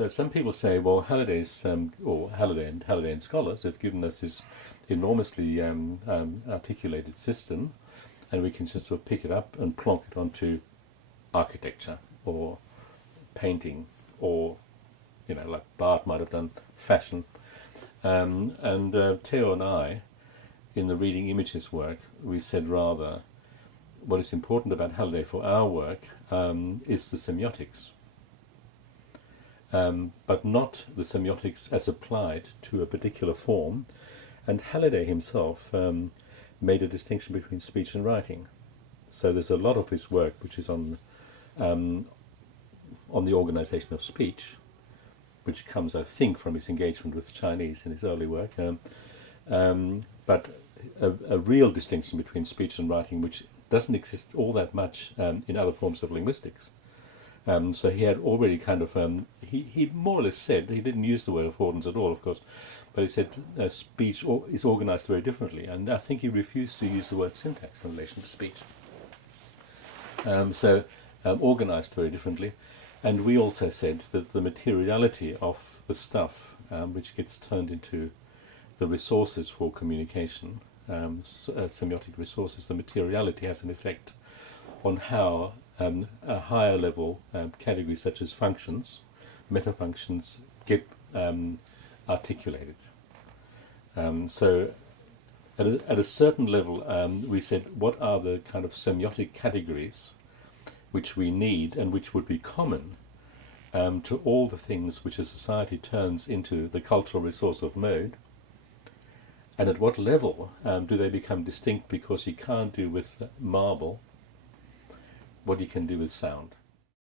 So some people say, well, Halliday's, or Halliday and scholars have given us this enormously articulated system, and we can just sort of pick it up and plonk it onto architecture or painting, or, like Bart might have done, fashion. Theo and I, in the Reading Images work, we said rather, what is important about Halliday for our work is the semiotics. But not the semiotics as applied to a particular form. And Halliday himself made a distinction between speech and writing. So there's a lot of his work which is on the organization of speech, which comes, I think, from his engagement with Chinese in his early work. But a real distinction between speech and writing, which doesn't exist all that much in other forms of linguistics. So he had already kind of, he more or less said, he didn't use the word affordance at all, of course, but he said speech is organized very differently, and I think he refused to use the word syntax in relation to speech. Organized very differently. And we also said that the materiality of the stuff which gets turned into the resources for communication, semiotic resources, the materiality has an effect on how a higher level categories such as functions, metafunctions, get articulated. So at a certain level, we said, what are the kind of semiotic categories which we need and which would be common to all the things which a society turns into the cultural resource of mode, and at what level do they become distinct, because you can't do with marble what you can do with sound.